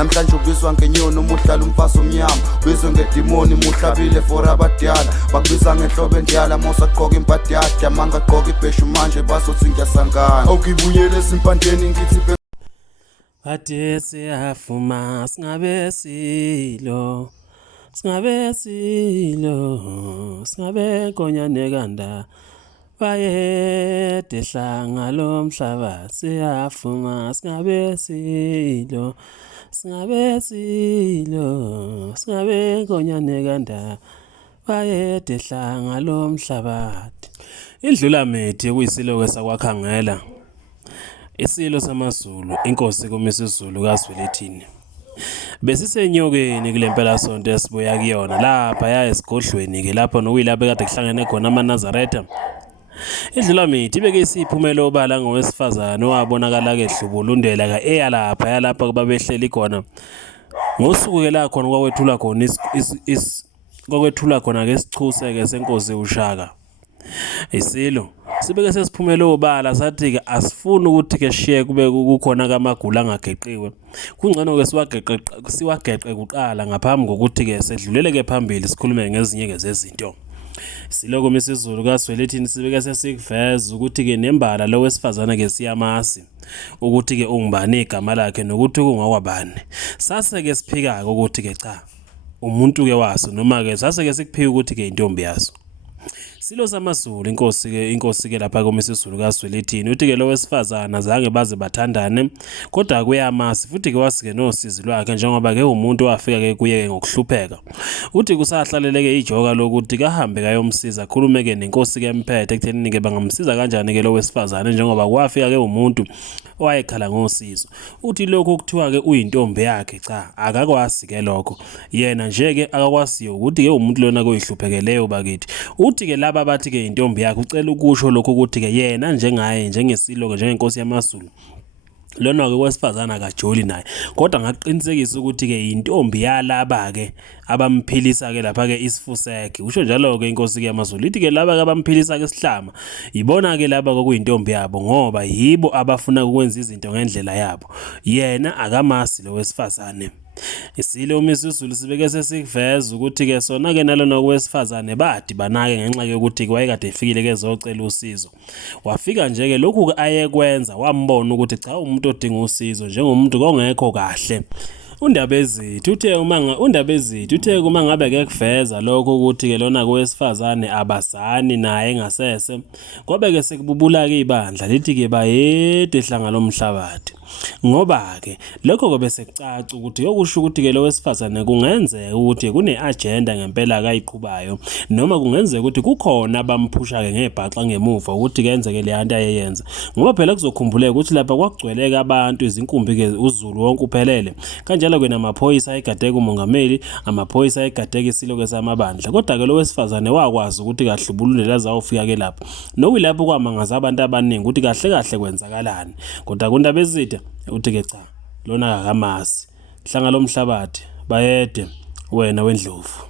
namhlanje ubizwa ngenyoni umuhlala umfazi omnyama ubizwe ngedimoni muhlabile for abadala bakubiza ngenhlobo endiyala mosaqoka imbadiyada amanga qoka ibheshu manje bazothi ngiyasangana awukibuyele esimpandeni ngithi Ade siyafuma singabe konyane kanda bayedehla ngalomhlaba siyafuma singabe konyane kanda bayedehla ngalomhlaba. Indlula mithi kuyisilo kwesakwakhangela isilo samaZulu inkosi komisa isiZulu kaZwelithini besisenyokeni kulempela sonto esibuya kuyona lapha ya esigodlweni ke lapho nokuyilapho kade kuhlangene khona amaNazaretha. Indlula mithi ibeke isiphumelo obala ngowesifazane owabonakala ke hlubulundela ka eyalapha yalapha kubabehleli khona ngosuku ke la khona kwakwethula khona ke isichuse ke senkosi uShaka. Isilo sibeke sesiphumela obala sathi ke asifuni ukuthi ke shiye kube kukhona kamagula angageqiwe kungcono ke siwageqe kuqala ngaphambi kokuthi ke sedlulele ke phambili sikhulume ngezinye ke zezinto. Siloko misizulu kaZwelithini sibeke sesikuveza ukuthi ke nembala lo wesifazana ke siyamasi ukuthi ke ungibani igama lakhe nokuthi kungakwabani. Sase ke siphika ukuthi ke cha umuntu ke waso noma ke sase ke sikuphika ukuthi ke intombi yaso. Silo samaZulu inkosi ke lapha komisa isiZulu kaZwelithini uthi ke lo wesifazana zange baze bathandane kodwa kuyamasi futhi ke wasike nosizi lwakhe njengoba ke umuntu wafika ke kuye ngokuhlupheka. Uthi kusahlaleleke ijoka lokuthi kahambe kayomsiza khulume ke nenkosi ke emphethe ekuthenini ke bangamsiza kanjani ke lo wesifazane njengoba kwafika ke umuntu owayekhala ngosizo. Uthi lokho kuthiwa ke uyintombi yakhe cha akakwasi ke lokho yena nje ke akakwasiyo ukuthi ke umuntu lona koyihluphekeleyo bakithi. Uthi ke laba bathi ke intombi yakhe ucela ukusho lokho ukuthi ke yena njengaye njengesilo ke njengenkosi yamaZulu lona ke wesifazana akajoli naye kodwa ngaqinisekisa ukuthi ke intombi yalaba ke abamphilisa ke lapha ke isifuseke usho njalo ke inkosi ke yamaZulu ithi ke laba ke abamphilisa ke isihlama ibona ke laba kokuyintombi yabo ngoba yibo abafuna ukwenza izinto ngendlela yabo yena akamasi lo wesifazane. Isilo umisa isiZulu sibeke sesikuveza ukuthi ke sona ke nalona kwesifazane bathi banake ngenxa yokuthi wayekade efikile ke zocela usizo wafika nje ke lokhu ke ayekwenza wambona ukuthi cha umuntu odinga usizo njengomuntu kongekho kahle. Undabezithu uthe kuma ngabe ke kuveza lokho ukuthi ke lona kwesifazane abazani naye ngasese kwabe ke sekububula ke ibandla lithi ke bayedehla ngalomhlabathi ngoba ke lokho kobe sekucaca ukuthi yokusho ukuthi ke lo wesifazane kungenzeka ukuthi kune agenda ngempela akayiqhubayo noma kungenzeka ukuthi kukhona abamphusha ke ngebhaxa ngemuva ukuthi kenzeke le nto ayenza ngoba phela kuzokhumbuleka ukuthi lapha kwagcweleka abantu izinkumbi ke uZulu wonke uphelele kanjalo ke namaphoyisa ayigadeka umongameli amaphoyisa ayigadeka isilo ke samabandla kodwa ke lo wesifazane wakwazi ukuthi kahlubulundela zawufika ke lapha nokuyilapho kwamangaza abantu abaningi ukuthi kahle kwenzakalani kodwa kuNdabezitha uthi ke cha lona akamasi hlanga lomhlabathi bayede wena wendlovu.